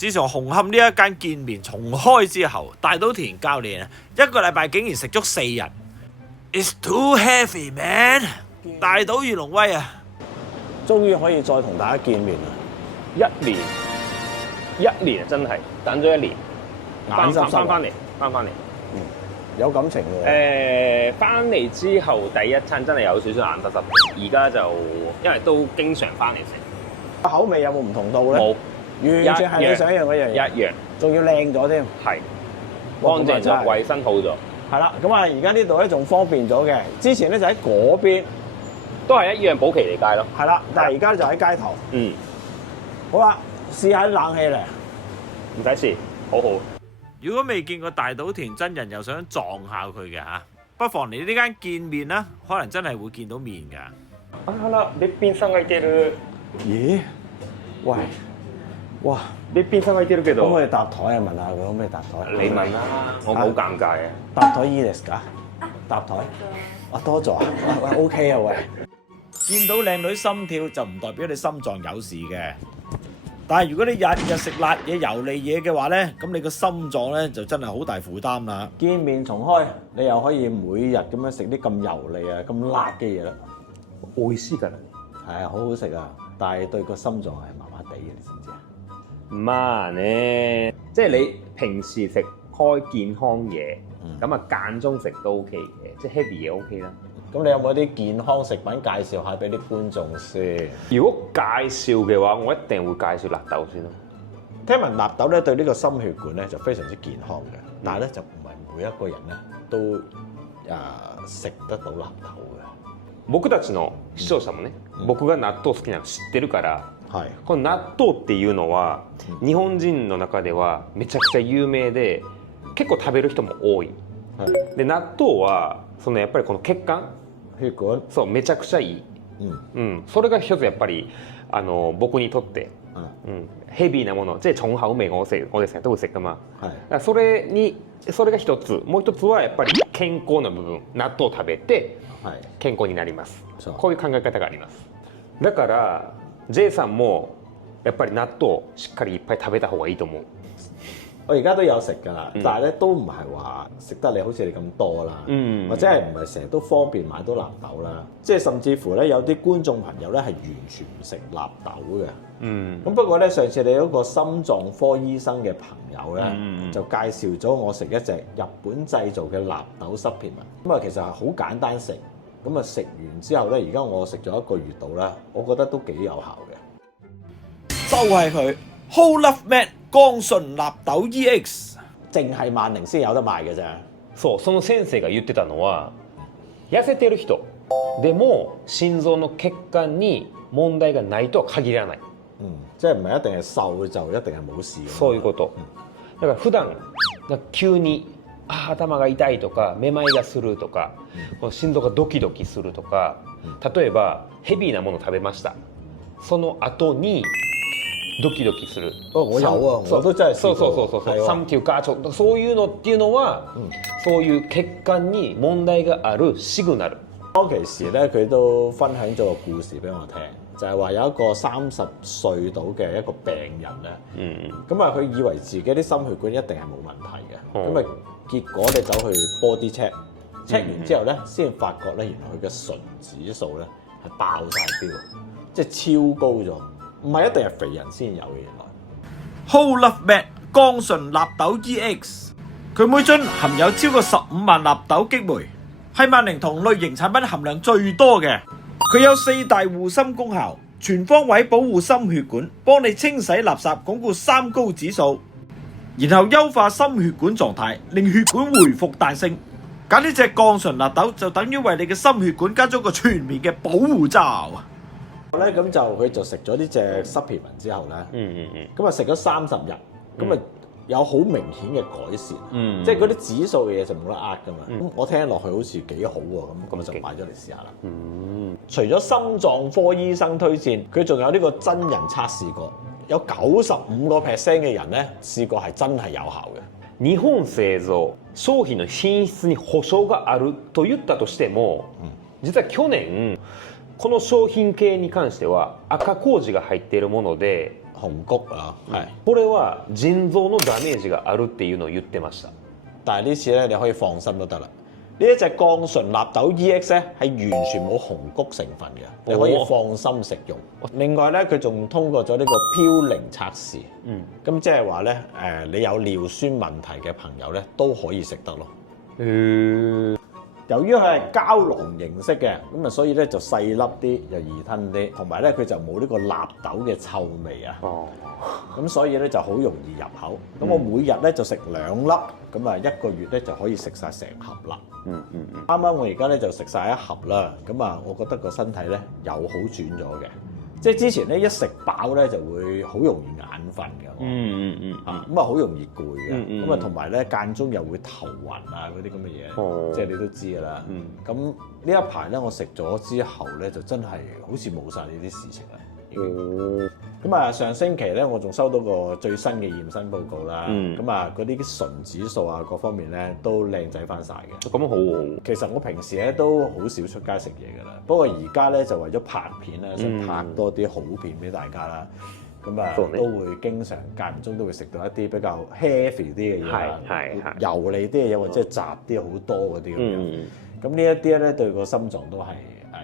自從紅磡呢一間健面重開之後，大島田教練一個禮拜竟然食足4日。It's too heavy, man！ 大島魚龍威啊，終於可以再同大家見面啦！一年真係等咗1年，翻嚟，有感情喎。翻嚟之後第一餐真係有少少眼濕濕，而家就因為都經常翻嚟食。口味有冇唔同到咧？冇，完全係你想象嗰樣嘢，一樣，仲要靚咗添，係乾淨咗，衞生好咗。係啦，咁啊，而家呢度咧仲方便咗嘅。之前咧就喺嗰邊，都係一樣寶奇利街咯。係啦，但係而家就喺街頭。嗯，好啦，試下啲冷氣嚟。唔使試，好好。如果未見過大島田真人又想撞下佢嘅嚇，不妨嚟呢間見面啦，可能真係會見到面㗎。あら、べっぴんさんがいてる。咦？喂，哇！べっぴんさんがいてるけど。可唔可以搭台啊？問下佢可唔可以搭台？你問啦，我好尷尬嘅。搭台いいですか？搭台？啊多咗啊！喂 OK 啊喂！見到靚女心跳就唔代表你心臟有事嘅。但係如果你日日食辣嘢、油膩嘢嘅話咧，咁你個心臟咧就真係好大負擔啦。見面重開，你又可以每日咁樣食啲咁油膩啊、咁辣嘅嘢啦。美味しいからね。係啊，好好食啊，但係對個心臟係麻麻地嘅，你知唔知啊？嘛呢，即係你平時食開健康嘢，咁啊間中食都 OK 嘅，即係 heavy 嘢 OK 啦。咁你有冇啲健康食品介紹下俾啲觀眾先？如果介紹嘅話，我一定會介紹納豆先咯。聽聞納豆咧對呢個心血管咧就非常之健康嘅，但係咧就唔係每一個人咧都食得到納豆嘅。僕たちの視聴者もね、僕が納豆好きなの知ってるから、係この納豆っていうのは日本人の中ではめちゃくちゃ有名で、結構食べる人も多い。で納豆はそのやっぱりこの血管、血管そうめちゃくちゃいい。それが一つやっぱり僕にとって、ヘビーなもの、即係重口味我哋成日都會食噶嘛。だからそれが一つ、もう一つはやっぱり健康な部分、納豆を食べて健康になります。こういう考え方があります。だから J さんもやっぱり納豆しっかりいっぱい食べた方がいいと思う。我而家都有食㗎啦，但係咧都唔係話食得你好似你咁多啦，或者係唔係成日都方便買到納豆啦，即係甚至乎咧有啲觀眾朋友咧係完全唔食納豆嘅。咁不過咧上次你嗰個心臟科醫生嘅朋友咧就介紹咗我食一隻日本製造嘅納豆supplement，咁啊其實係好簡單食，咁啊食完之後咧而家我食咗1個月度啦，我覺得都幾有效嘅。就係佢 Whole Love Med 光純納豆 EX， 淨係萬寧先有得賣嘅啫。そう、その先生が言ってたのは、痩せてる人でも心臓の血管に問題がないとは限らない。即係唔係一定係瘦就一定係冇事。そういうこと。だから普段急に頭が痛いとかめまいがするとか、この心臓がドキドキするとか、例えばヘビーなものを食べました。その後にドキドキする。我有啊，我都真係試過。そう心跳加速、そういうのっていうのは、そういう血管に問題があるシグナル。當其時咧，佢都分享咗個故事俾我聽，就係話有一個30歲到嘅一個病人咧，咁啊佢以為自己啲心血管一定係冇問題嘅，咁啊結果你走去 body check 完之後咧，先發覺咧原來佢嘅醇指數咧係爆晒標，即係超高咗。唔係一定係肥人先有嘅原來。Whole Love Med 光純納豆 EX， 佢每樽含有超過15萬納豆激酶，係萬寧同類型產品含量最多嘅。佢有4大護心功效，全方位保護心血管，幫你清洗垃圾，鞏固三高指數，然後優化心血管狀態，令血管回復彈性。揀呢隻降醇納豆就等於為你嘅心血管加咗個全面嘅保護罩。咧咁就佢就食咗呢隻supplement之後咧，咁啊食咗30日，咁啊有好明顯嘅改善，即係嗰啲指數嘅嘢就冇得呃噶嘛。咁我聽落去好似幾好喎，咁我就買咗嚟試下啦。除咗心臟科醫生推薦，佢仲有呢個真人測試過，有95% 嘅人咧試過係真係有效嘅。日本製造商品の品質に保証があると言ったとしても、実は去年この商品系に関しては赤麹が入っているもので、紅谷啊，係。これは腎臓のダメージがあるっていうのを言ってました。但係呢次咧，你可以放心都得啦。呢一隻降醇納豆 EX 咧係完全冇紅谷成分嘅，你可以放心食用。另外咧，佢仲通過咗呢個嘌呤測試，咁即係話咧你有尿酸問題嘅朋友咧都可以食得咯。由於佢係膠囊形式嘅，咁啊所以咧就細粒啲，又易吞啲，同埋咧佢就冇呢個納豆嘅臭味啊。咁所以咧就好容易入口。咁我每日咧就食2粒，咁啊1個月咧就可以食晒成盒啦。啱啱我而家咧就食晒1盒啦，咁啊我覺得個身體咧有好轉咗嘅。即係之前咧一食飽咧就會好容易眼瞓嘅，咁啊好容易攰嘅，咁啊同埋咧間中又會頭暈啊嗰啲咁嘅嘢，即係你都知㗎啦。咁呢一排咧我食咗之後咧就真係好似冇晒呢啲事情啦。咁啊上星期咧我仲收到個最新嘅驗身報告啦，咁啊嗰啲醇指數啊各方面咧都靚仔翻晒嘅。咁好喎！其實我平時咧都好少出街食嘢㗎啦，不過而家咧就為咗拍片啦，想拍多啲好片俾大家啦，咁啊都會經常間唔中都會食到一啲比較 heavy 啲嘅嘢啦，油膩啲嘅嘢或者雜啲好多嗰啲咁樣。咁呢一啲咧對個心臟都係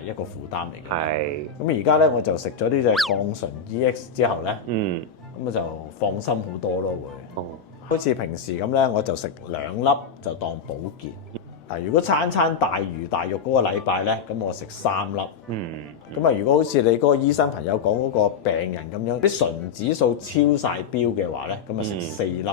一個負擔嚟嘅。咁而家咧我就食咗呢隻降醇 EX 之後咧，咁我就放心好多咯會。好似平時咁咧，我就食2粒就當保健。如果餐餐大魚大肉嗰個禮拜咧，咁我食3粒。咁啊，如果好似你嗰個醫生朋友講嗰個病人咁樣，啲醇指數超晒標嘅話咧，咁啊食4粒。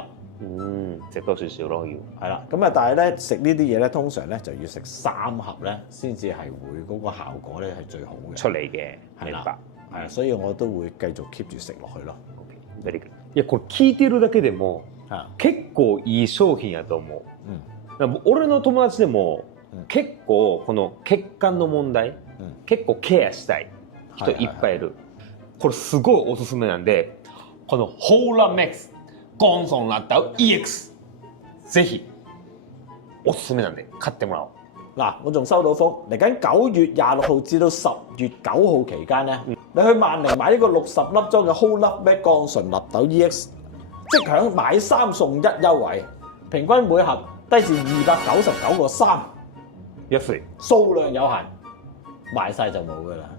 食多少少咯要。係啦，咁啊，但係咧食呢啲嘢咧，通常咧就要食3盒咧，先至係會嗰個效果咧係最好嘅。出嚟嘅，明白。係啊，所以我都會繼續 keep 住食落去咯。いやこれ聞いてるだけでも結構いい商品やと思う。俺の友達でも結構この血管の問題結構ケアしたい人いっぱいいる。これすごいおすすめなんで、このホーラメックス降醇納豆 EX ぜひおすすめなんで買ってもらおう。嗱，我仲收到風，嚟緊9月26號至到10月9號期間咧，你去萬寧買呢個60粒裝嘅 Whole Nut Milk 降醇納豆 EX， 即享買3送1優惠，平均每盒低至299個3，安い。數量有限，賣晒就冇㗎啦。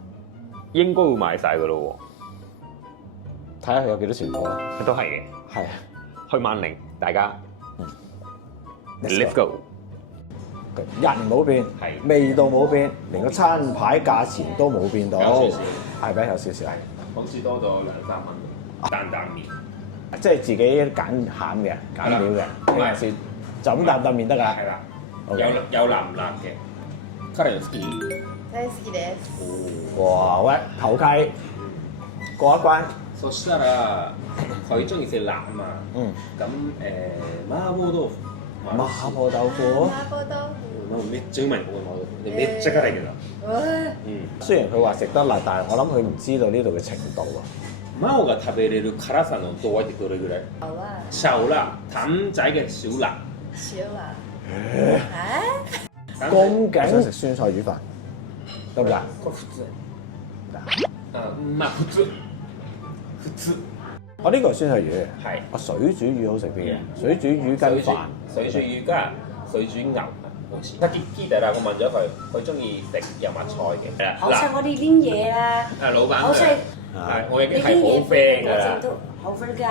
應該會賣晒㗎咯睇下佢有幾多存貨啦。喎，都係嘅。係，去萬寧，大家，Let's go。人冇變，味道冇變，連個餐牌價錢都冇變到，係咪有少少？好似多咗2-3蚊，擔擔麵，即係自己揀餡嘅、揀料嘅，平時就咁擔麵得㗎。係啦，有辣唔辣嘅？辛いの好き？大好きです。哇！喂，頭契過一關。そしたら佢中意食辣啊嘛。咁麻婆豆腐。麻婆豆腐。麻婆豆腐。めっちゃうまい麻婆豆腐。めっちゃ辛いけど。雖然佢話食得辣，但係我諗佢唔知道呢度嘅程度啊。マオが食べれる辛さの度合いってどれぐらい？小辣，淡仔嘅小辣。小辣。咁勁！想食酸菜魚飯得唔得？これ普通。まあ普通。普通。我呢個係酸菜魚，係。我水煮魚好食啲嘅，水煮魚跟飯。水煮魚加水煮牛，好似。他記得啦，我問咗佢，佢中意食油麥菜嘅。好食我哋啲嘢啦。老闆。好食。係，我已經係好 friend 㗎啦。好 friend 㗎，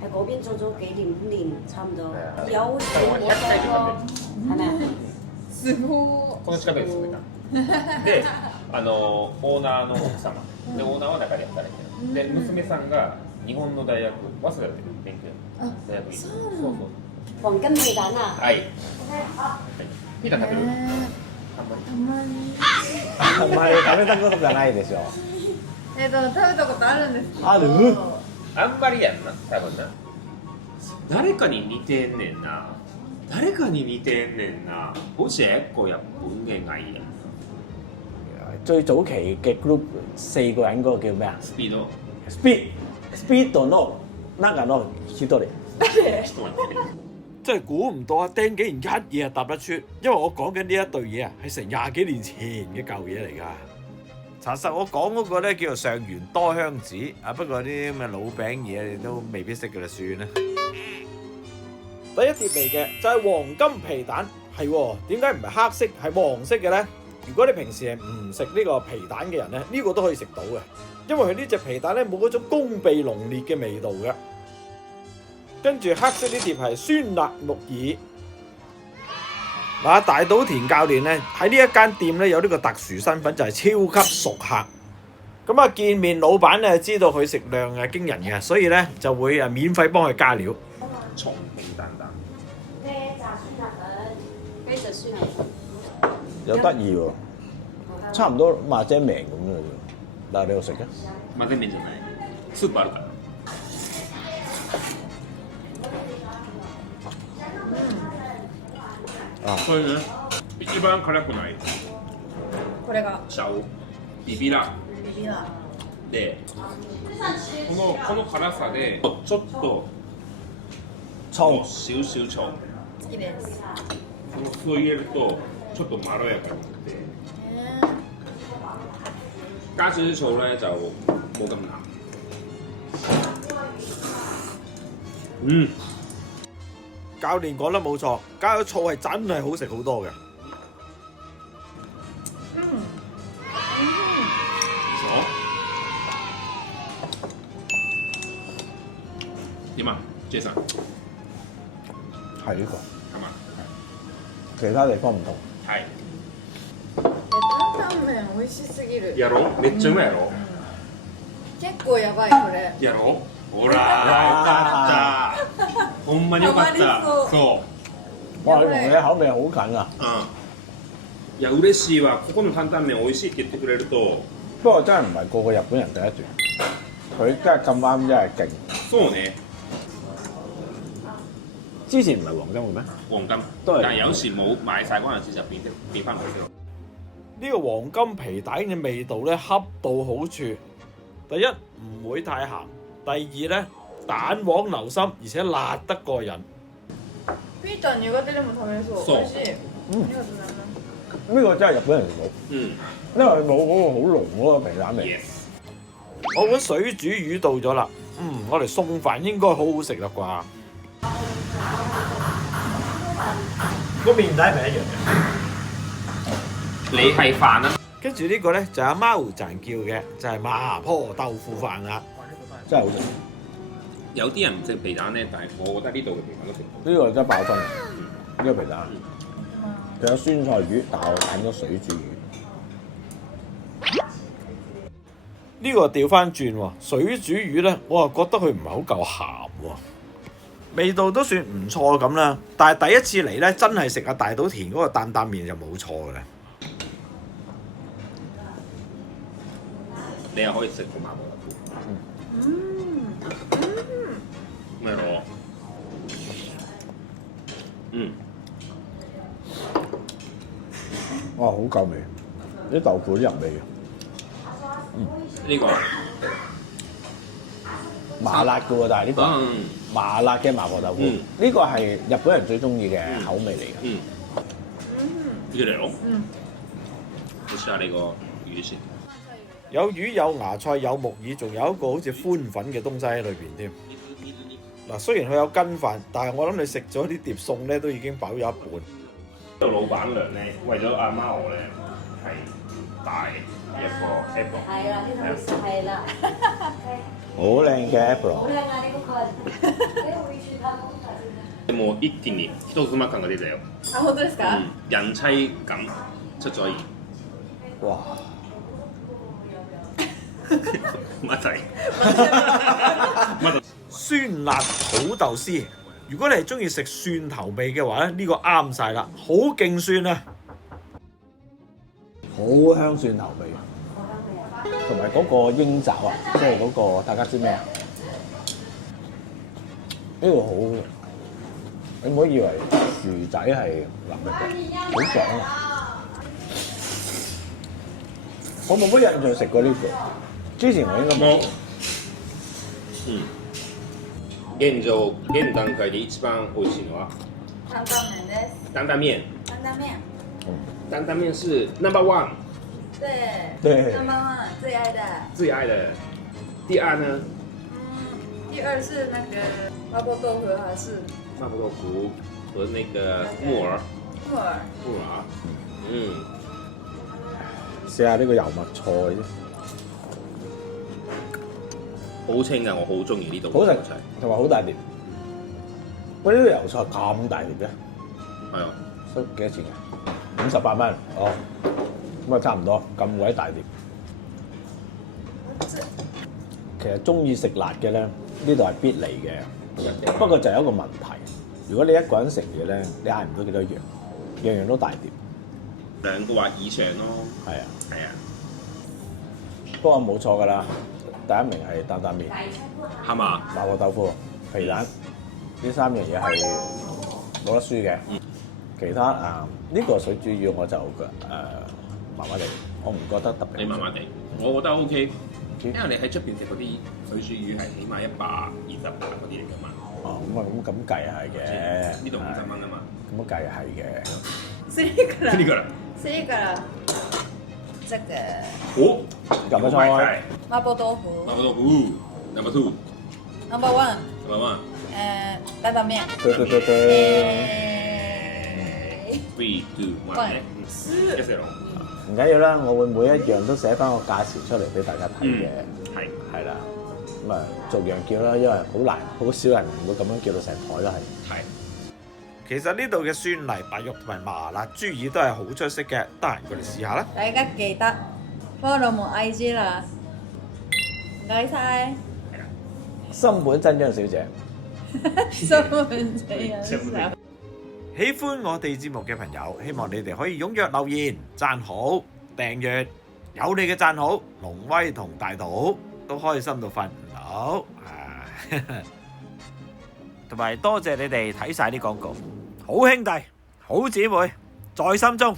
喺嗰邊做咗幾年，差唔多。有食我一回就食べる。係咪啊？すごい。この近くで住めた。で、オーナーの奥様。で、オーナーは中で働いてる。で、娘さんが日本の大学、早稲田で勉強。大学院。そうそう。黃金皮蛋啊！はい。ピザ食べる？たまに。あんまり食べたことがないでしょ。食べたことあるんですけど。ある？あんまりやんな、多分な。誰かに似てんねんな。誰かに似てんねんna，好似係一個日本嘅藝人。最早期嘅 group 4個人嗰個叫咩啊 ？Speed no， 長野一人。真係估唔到啊！釘竟然一嘢就答得出，因為我講緊呢一對嘢啊，係成20幾年前嘅舊嘢嚟㗎。查實我講嗰個咧叫做上元多香子啊，不過啲咁嘅老餅嘢你都未必識嘅啦，算啦。第一碟嚟嘅就係黃金皮蛋，係喎，點解唔係黑色係黃色嘅咧？如果你平時係唔食呢個皮蛋嘅人咧，呢個都可以食到嘅，因為佢呢隻皮蛋咧冇嗰種攻鼻濃烈嘅味道嘅。跟住黑色呢碟係酸辣木耳。嗱，大島田教練咧喺呢一間店咧有呢個特殊身份，就係超級熟客。咁啊見面老闆咧知道佢食量係驚人嘅，所以咧就會免費幫佢加料。重慶蛋蛋。啤炸酸辣粉，啤炸酸辣粉。有得意喎，差唔多麻姐名咁嘅啫。但係你有食嘅？麻姐麺じゃない。スープあるから。これね、一番辛くない。これがシャオ、ビビラ。ビビラ。で、この辛さでちょっと葱少少葱。好きです。この酢を入れるとちょっとまろやかになって。加少少醋咧就冇咁難。嗯。教練講得冇錯，加咗醋係真係好食好多嘅。點啊 ，Jason？ 係呢個，係嘛？其他地方唔同。係。担々麺美味しすぎる。やろう？めっちゃうまいやろ？結構やばいこれ。やろう？ほら、よかった。ほんまによかった。そう。哇！你同你口味好近啊！いや嬉しいわ。ここの担々麺美味しいって言ってくれると。不過真係唔係個個日本人第一段，佢真係咁啱，真係勁。そうね。之前唔係黃金嘅咩？黃金。都係。但係有時冇買晒嗰陣時就變翻佢咯。呢個黃金皮蛋嘅味道咧恰到好處。第一唔會太鹹，第二咧蛋黃流心，而且辣得過癮。ピータン苦手でも食べれそう。そう美味しい。ありがとうございます。呢個真係日本人冇，因為冇嗰個好濃嗰個皮蛋味。我碗水煮魚到咗啦，我哋餸飯應該好好食啦啩。個麵底係咪一樣嘅？你係飯啊？跟住呢個咧就阿貓賺叫嘅，就係麻婆豆腐飯啦。真係好食。有啲人唔食皮蛋咧，但係我覺得呢度嘅皮蛋都食到。呢個真係爆分，呢個皮蛋。佢有酸菜魚，但係我揀咗水煮魚。呢個調翻轉喎，水煮魚咧，我又覺得佢唔係好夠鹹喎，味道都算唔錯咁啦。但係第一次嚟咧，真係食阿大島田嗰個擔擔麵就冇錯嘅。你又可以食個麻婆豆腐。咩咯？哇，好夠味，啲豆腐都入味嘅。呢個麻辣嘅喎，但係呢個麻辣嘅麻婆豆腐，呢個係日本人最中意嘅口味嚟嘅。呢個嚟咯。你試下你個魚先。有魚有芽菜有木耳，仲有一個好似寬粉嘅東西喺裏邊添。嗱，雖然佢有跟飯，但係我諗你食咗啲碟餸咧，都已經飽咗一半。呢個老闆娘咧，為咗阿媽我咧係帶一個 apple。係啦，呢個係啦。好靚嘅 apple。好靚啊！呢個もう一気に人妻感が出たよ。あ、本当ですか？人妻感出咗現。哇！乜仔？乜仔？酸辣土豆絲，如果你係中意食蒜頭味嘅話咧，呢個啱晒啦，好勁酸啊！好香蒜頭味，同埋嗰個鷹爪啊，即係嗰個大家知咩啊？呢個好，你唔好以為薯仔係腍嘅，好爽啊！我冇乜印象食過呢個，之前我應該冇。現段階で一番美味しいのは担々麺です。担々麵。担々麺。担々麵是 No.1。对，No. 1最爱的。最爱的。第二呢？第二是那个麻婆豆腐还是？麻婆豆腐和那个木耳。木耳。木耳。試下呢個油麥菜啫，好清啊！我好中意呢度。好食，同埋好大碟。喂，呢個油菜咁大碟嘅？係啊。收幾多錢嘅？58蚊。哦，咁啊差唔多，咁鬼大碟。其實中意食辣嘅咧，呢度係必嚟嘅。不過就有一個問題，如果你一個人食嘢咧，你嗌唔到幾多樣，樣樣都大碟。2個或以上咯。係啊。係啊。不過冇錯㗎啦，第一名係擔擔麵，係嘛？麻婆豆腐、皮蛋，呢3樣嘢係冇得輸嘅。其他呢個水煮魚我就麻麻地，我唔覺得特別。你麻麻地，我覺得 OK。因為你喺出邊食嗰啲水煮魚係起碼128嗰啲嚟㗎嘛。哦，咁計係嘅。呢度50蚊啊嘛。咁計係嘅。次から這個。哦，咁嘅菜。麻婆豆腐。麻婆豆腐。Number 2。Number 1。Number 1。担担麵。對。3、2、1。一四六。唔緊要啦，我會每一樣都寫翻個價錢出嚟俾大家睇嘅。係啦，咁啊逐樣叫啦，因為好難，好少人會咁樣叫到成台都係。其實呢度嘅蒜泥白肉同埋麻辣豬耳都係好出色嘅，得閒過嚟試下啦。大家記得 follow 我 IG 啦，唔該晒。新本真章小姐。新本真章小姐。喜歡我哋節目嘅朋友，希望你哋可以踴躍留言、讚好、訂閱。有你嘅讚好，龍威同大島都開心到瞓唔到同埋多謝你哋睇晒啲廣告，好兄弟、好姊妹在心中，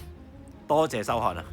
多謝收看啊！